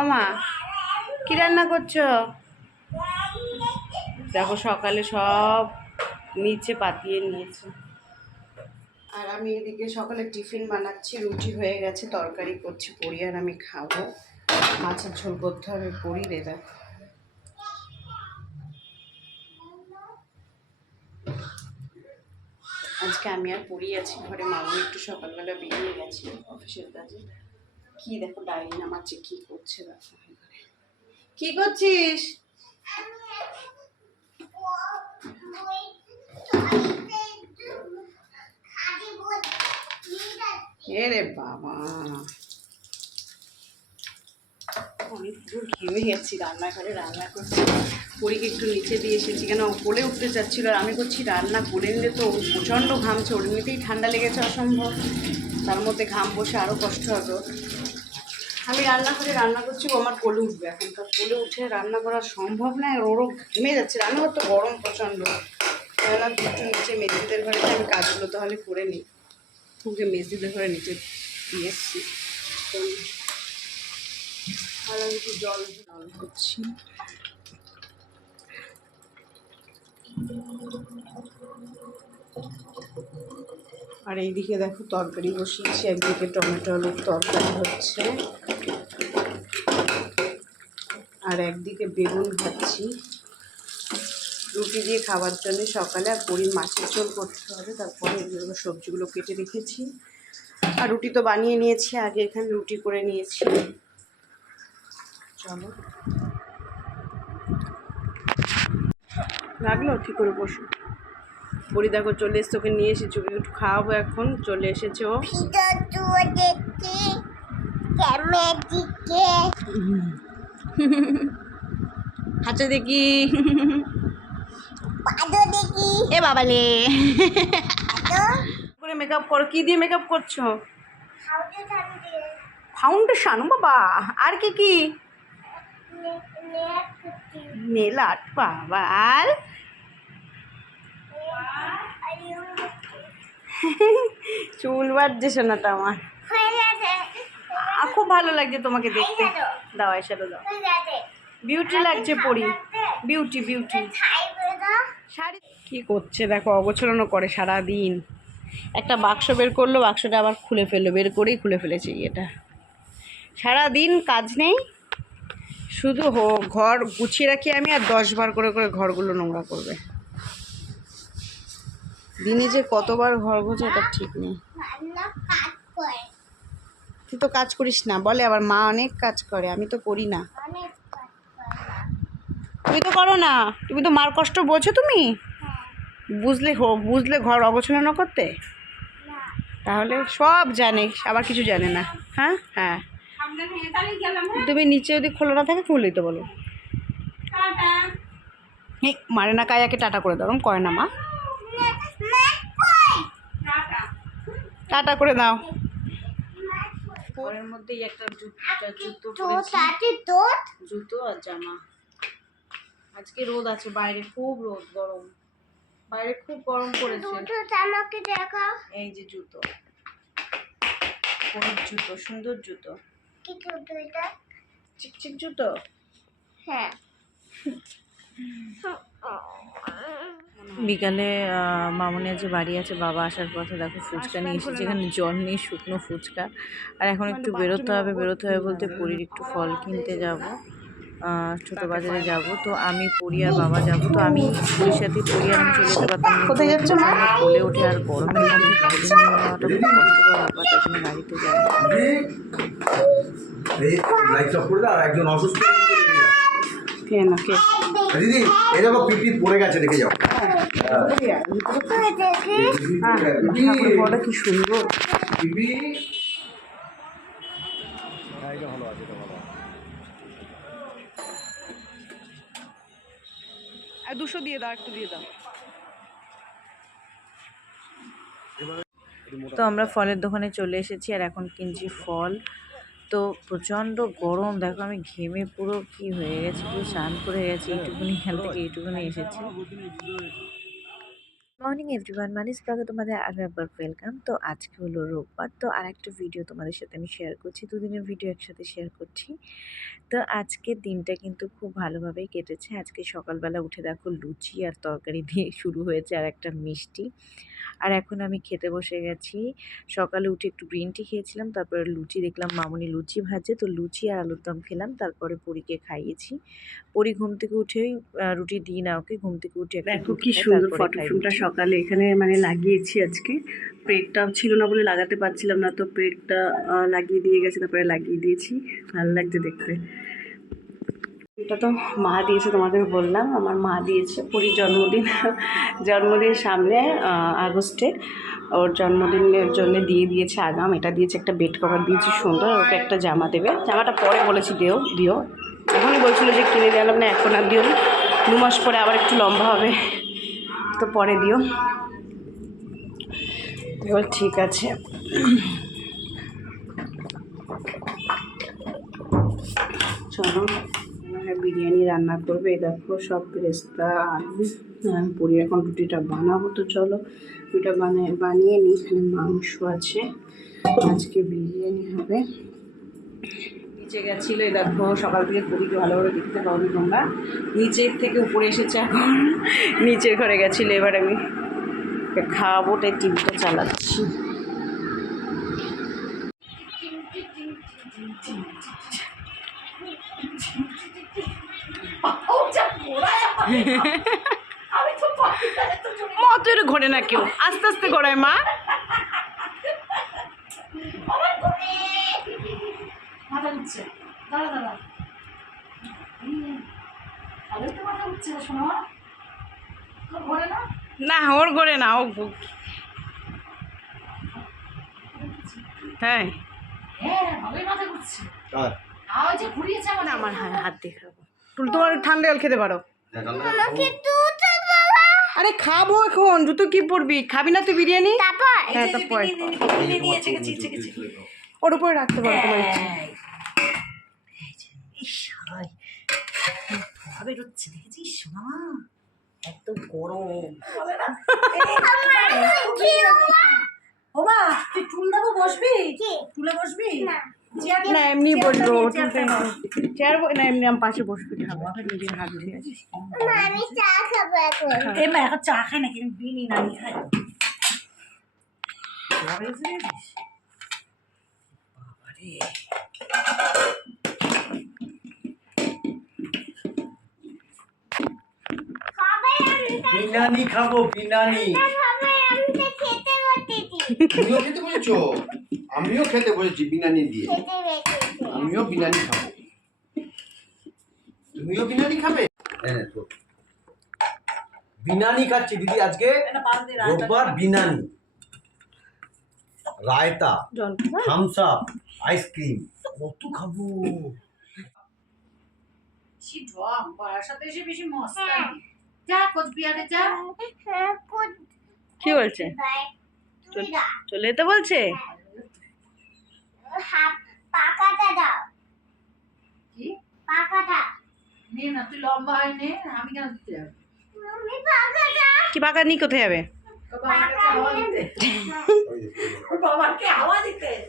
আমা কি রান্না করছো? দেখো সকালে সব নিচে পাতিয়ে নিয়েছে। আর আমি এদিকে সকালে টিফিন বানাচ্ছি, রুটি হয়ে গেছে, তরকারি করছি, পড়ি আর আমি খাবো। মাছের ঝোল করতে হবে, পড়ি রে। দেখো আজকে আমি আর পড়ি আছি ঘরে, মামু একটু সকালবেলা বেরিয়ে গেছে অফিসের কাজে। কি দেখো ডাইনি নামাচ্ছে, কি করছে দেখো। কি করছিস? এরে বাবা, অনেক দূর ঘেমে গেছি, রান্নাঘরে রান্না করছি। পরীকে একটু নিচে দিয়ে এসেছি, কেন কোলে উঠতে চাচ্ছিল আর আমি করছি রান্না। করে নিলে তো প্রচণ্ড ঘামছে, ওর এমনিতেই ঠান্ডা লেগেছে অসম্ভব, তার মধ্যে ঘাম বসে আরও কষ্ট হবে। আমি রান্নাঘরে রান্না করছি, ও আমার কোলে উঠবে এখন। তার কোলে উঠে রান্না করা সম্ভব নয়, ওরও ঘেমে যাচ্ছে। রান্নাঘর তো গরম প্রচণ্ড। তাহলে একটু নিচে মেজদিদের ঘরে আমি কাজগুলো তাহলে করে নিই। ওকে মেজদিদের ঘরে নিচে দিয়ে এসছি, আর আমি একটু জল করছি। আর এইদিকে দেখো তরকারি বসিয়েছি, একদিকে টমেটো আলুর তরকারি হচ্ছে আর একদিকে বেগুন ভাজছি রুটি দিয়ে খাবার জন্য সকালে। আর পরির মাছের ঝোল করতে হবে, তারপরে এগুলো সবজিগুলো কেটে রেখেছি। আর রুটি তো বানিয়ে নিয়েছি আগে, এখানে রুটি করে নিয়েছি। চলো লাগলো ঠিক করে বসো। পরি দেখো চলে এসছে, ওকে নিয়ে এসেছি, ওকে একটু খাওয়াবো এখন। চলে এসেছে ও। হাঁচা দেখি, এ বাবালে করে মেকআপ করো। কি দিয়ে মেকআপ করছো? ফাউন্ডেশন বাবা, আর কি কি? নেল আর্ট বাবা। আর চুল বাজছে সোনাটা আমার, খুব ভালো লাগছে তোমাকে দেখতে। দাও আইশ্যাডো দাও, বিউটি লাগছে পরি, বিউটি বিউটি। শাড়ি কি করছে দেখো, অগোছানো করে সারাদিন। একটা বাক্স বের করলো, বাক্সটা আবার খুলে ফেললো, বের করেই খুলে ফেলেছে। এটা সারাদিন কাজ নেই, শুধু ঘর গুছিয়ে রাখি আমি, আর 10 বার করে করে ঘরগুলো নোংরা করবে। দিনে যে কতবার ঘর গোছে এটা ঠিক নেই। তুই তো কাজ করিস না বলে, আবার মা অনেক কাজ করে, আমি তো করি না। তুমি তো করো না, তুমি তো মার কষ্ট বোঝো। তুমি বুঝলে ঘর অগোছানো করতে, তাহলে সব জানে, আবার কিছু জানে না। হ্যাঁ হ্যাঁ, তুমি নিচে যদি খোলা না থাকে খুলে দিতে বলো। মারে না, কায়াকে টাটা করে দাও। করে না মা, টাটা করে দাও। ঘরের মধ্যেই একটা জুতো আর জামা। আজকে রোদ আছে বাইরে, খুব রোদ, গরম বাইরে, খুব গরম পড়েছে। এই যে জুতো, জুতো, সুন্দর জুতো। কি জুতো এটা? চিকচিক জুতো। হ্যাঁ। বিকালে মামনি যে বাড়ি আছে, বাবা আসার পথে দেখো ফুচকা নিয়ে এসেছে, যেখানে জল নেই, শুকনো ফুচকা। আর এখন একটু বেরোতে হবে বলতে পরীর একটু ফল কিনতে যাব, ছোটো বাজারে যাব। তো আমি পরি আর বাবা যাব, তো আমি পরির সাথে পরি আর আমি চলে যেতে পারতাম। কোথায় যাচ্ছ মা? কোলে ওঠে, আর গরমের মধ্যে কোলে নিয়ে যাওয়াটা খুব কষ্টকর ব্যাপার, তার জন্য গাড়িতে যাই। দিদি এই দেখো পিপি পড়ে গেছে, দেখে যাও। কি সুন্দর পিপি। আর 200 দিয়ে দাও, একটু দিয়ে দাও। তো আমরা ফলের দোকানে চলে এসেছি, আর এখন কিনছি ফল। তো প্রচণ্ড গরম, দেখো আমি ঘেমে পুরো কি হয়ে গেছি, পুরো স্নান করে গেছি। এইটুকুনি এখান থেকে এইটুকুনি এসেছি। মর্নিং এভরিওয়ান, মানিস ব্লগে তোমাদের আরও একবার ওয়েলকাম। তো আজকে হলো রোববার, তো আর একটা ভিডিও তোমাদের সাথে আমি শেয়ার করছি, দুদিনের ভিডিও একসাথে শেয়ার করছি। তো আজকের দিনটা কিন্তু খুব ভালোভাবেই কেটেছে। আজকে সকালবেলা উঠে দেখো লুচি আর তরকারি দিয়ে শুরু হয়েছে, আর একটা মিষ্টি। আর এখন আমি খেতে বসে গেছি। সকালে উঠে একটু গ্রিন টি খেয়েছিলাম, তারপরে লুচি দেখলাম মামুনি লুচি ভাজে, তো লুচি আর আলুর দম খেলাম। তারপরে পরীকে খাইয়েছি। পরী ঘুম থেকে উঠেই রুটি দিই না ওকে, ঘুম থেকে উঠে একটা দেখো দুধ কি খায়, সুন্দর তারপরে ফটো খাই ফ্রেমটা লুচি। সকালে এখানে মানে লাগিয়েছি। আজকে প্রেটটা ছিল না বলে লাগাতে পারছিলাম না, তো প্রেটটা লাগিয়ে দিয়ে গেছে, তারপরে লাগিয়ে দিয়েছি। ভালো লাগছে দেখতে। এটা তো মা দিয়েছে, তোমাদের বললাম আমার মা দিয়েছে। পরীর জন্মদিন সামনে আগস্টে, ওর জন্মদিনের জন্য দিয়েছে আগাম। এটা দিয়েছে, একটা বেড কভার দিয়েছে সুন্দর, ওকে একটা জামা দেবে। জামাটা পরে বলেছি দিও, এখনই বলছিল যে কিনে দিলাম না, এখন আর দিও, 2 মাস পরে আবার একটু লম্বা হবে, তো পরে দিও। এবার ঠিক আছে। চলো, বিরিয়ানি রান্না করবে। দেখো সব পেস্তা আলু, আমি পরি এখন রুটিটা বানাবো। তো চলো রুটিটা বানিয়ে নিই। এখানে মাংস আছে, আজকে বিরিয়ানি হবে। নিচে গেছিল, এই দেখো সকাল থেকে পরীকে ভালোভাবে দেখতে পাবো তোমরা, নিচের থেকে উপরে এসেছে, এখন নিচের ঘরে গেছিলো। এবার আমি খাওয়াবো, তাই টিভিটা চালাচ্ছি। মত একটু ঘোরে না কেউ, আস্তে আস্তে ঘোরায় মা। না ওর ঘোরে না, ও তাই আমার হাত দিয়ে খাবো। তোমার ঠান্ডা জল খেতে পারো। আরে খাবো এখন, জুতো কি পরবি? খাবি না তুই বিরিয়ানি? হ্যাঁ, তারপরে ওর উপরে রাখতে পারো তোমার ইচ্ছে। একদম গরম। তুই চুল দেবো, বসবি? চুলে বসবি? না এমনি বসবো, চেয়ার না, এমনি আমি পাশে বসবি, খাবো নিজের হাত দিয়ে। এখন চা খাই নাকি? বিনি না, আমি খাই। বিরিয়ানি খাবো, বিরিয়ানি। তুমিও খেতে বলেছো, আমিও খেতে বলেছি বিরিয়ানি দিয়ে। আমিও বিরিয়ানি খাবো, তুমিও বিরিয়ানি খাবে। বিরিয়ানি খাচ্ছি দিদি আজকে, রোববার। Biryani, raita, thums up, ice cream, কত খাবো। কি বলছে? চলে যেতে বলছে। কি পাকা নি কোথায় যাবে?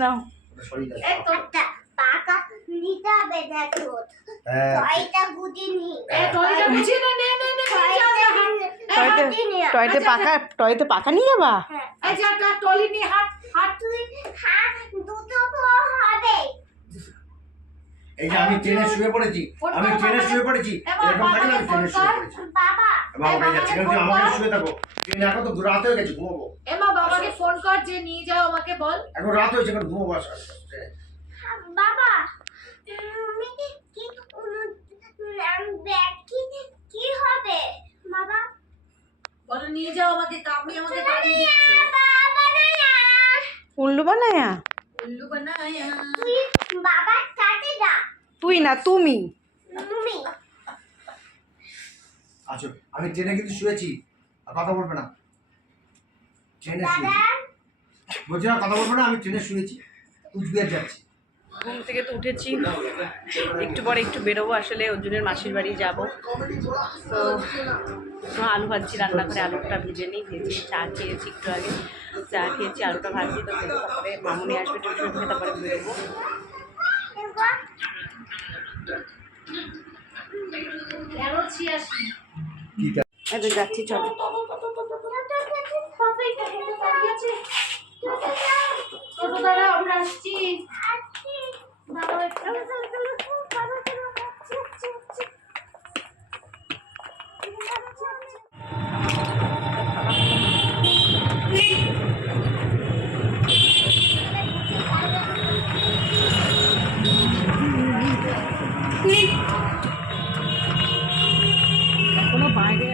না টয়তে পাকা নিয়ে যাবা? এই যে আমি ট্রেনে শুয়ে পড়েছি, এরকম থাকে না, আমি ট্রেনে শুয়ে পড়েছি। বাবা যাচ্ছে, কিন্তু আমাকে শুয়ে থাকো। ট্রেনে এখন তো রাত হয়ে গেছে, ঘুমাবো। বাবাকে ফোন কর, যে নিয়ে যাও আমাকে, বল। এখন রাত হয়েছে, এখন ঘুমাবো। বাবা কি হবে বাবা? বলো নিয়ে যাও আমাকে, কামড়ি আমাকে তাড়িয়ে দিচ্ছে। উল্লু বানায়া? উল্লু বানায়া। তুই বাবার সাথে যা। তুই না, তুমি। আচ্ছা, আমি ট্রেনে কিন্তু শুয়েছি, আর কথা বলবে না। ট্রেনে শুয়েছি, বলছি না কথা বলবে না। আমি ট্রেনে শুয়েছি, কুচবিহার যাচ্ছি। ঘুম থেকে তো উঠেছি, একটু পরে একটু বেরোবো, আসলে অর্জুনের মাসির বাড়ি যাব। তো আলু ভাজছি, রান্না করে আলুটা ভেজে নিই, ভেজে চা খেয়েছি একটু আগে, চা খেয়েছি, আলুটা ভাজছি, তো ভেজে তারপরে মামুনি আসবে টিউশন থেকে, তারপরে বেরোবো। আচ্ছা যাচ্ছি, চলো। ছোট দাঁড়া, আমরা আসছি। কোনো বাইরে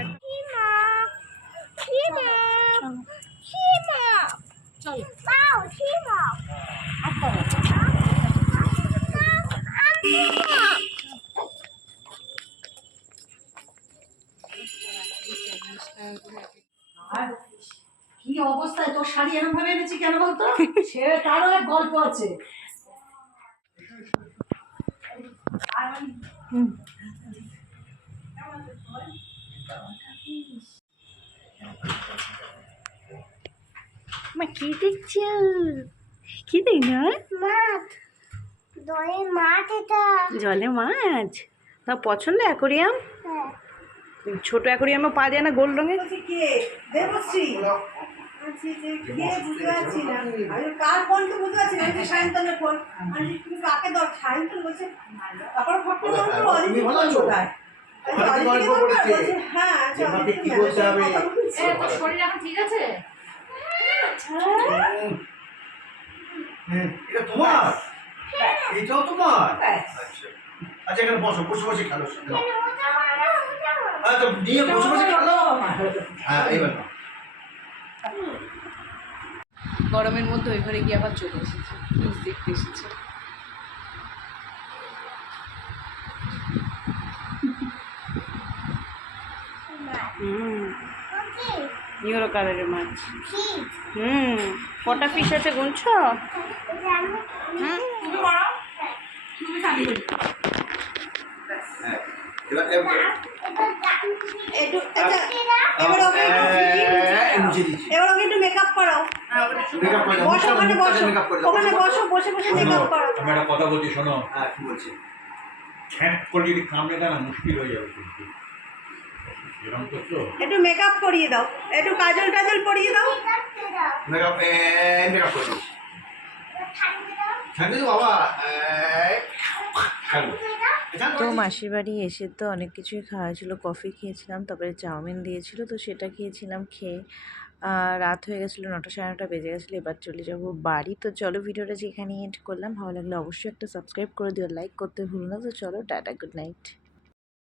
আর কি অবস্থায় তোর শাড়ি এরকম ভাবে এনেছি কেন বলতো? সে তারও এক গল্প আছে। মা কি দেখছো? কি দেখছো? মাছ, দই মাছ এটা। জলে মাছ। তা পছন্দ অ্যাকোরিয়াম? হ্যাঁ। ছোট অ্যাকোরিয়ামে পা যায় না, গোল রঙের? কে দেবশ্রী? বুঝতে পারছি না, আমি কার ফোন তো বুঝতে পারছি না, যে সায়ন্তনের ফোন। আমি তুমি কাকে দাও? সায়ন্তন বলছে, তারপর ফটো করলো, তুমি ভালো আছো? গল্প করেছে। হ্যাঁ আমাকে কি বলতে হবে? তোর শরীর এখন ঠিক আছে? এটা তোমার? এটাও তোমার? আচ্ছা এখানে বসো, বসে বসে খেলো। তো নিয়ে বসে বসে খেলো। হ্যাঁ এইবার নাও। গরমের মধ্যে ওই ঘরে গিয়ে আবার চলে এসেছে, নিউজ দেখতে এসেছে। ইউরো কালারের মাছ। কটা ফিশ আছে গুনছ? এবার ওকে একটু মেকআপ করাও। বসো ওখানে, বসো ওখানে, বসো, বসে বসে মেকআপ করো। আমি একটা কথা বলছি, শোনো। হ্যাঁ কি বলছি? ছ্যাঁট করে যদি কামড়ে দেয় না, মুশকিল হয়ে যাবে কিন্তু। এরকম করছো? একটু মেকআপ করিয়ে দাও, একটু কাজল টাজল পরিয়ে দাও। মেকআপ মেকআপ করে দিচ্ছি। ঠান্ডা বাবা। তো মাসির বাড়ি এসে তো অনেক কিছুই খাওয়া ছিল, কফি খেয়েছিলাম, তারপরে চাউমিন দিয়েছিল, তো সেটা খেয়েছিলাম। খেয়ে রাত হয়ে গেছিলো, 9টা সাড়ে 9টা বেজে গেছিলো, এবার চলে যাব বাড়ি। তো চলো ভিডিওটা যেখানে এন্ড করলাম, ভালো লাগলে অবশ্যই একটা সাবস্ক্রাইব করে দিও, লাইক করতে ভুলো না। তো চলো, টাটা, গুড নাইট।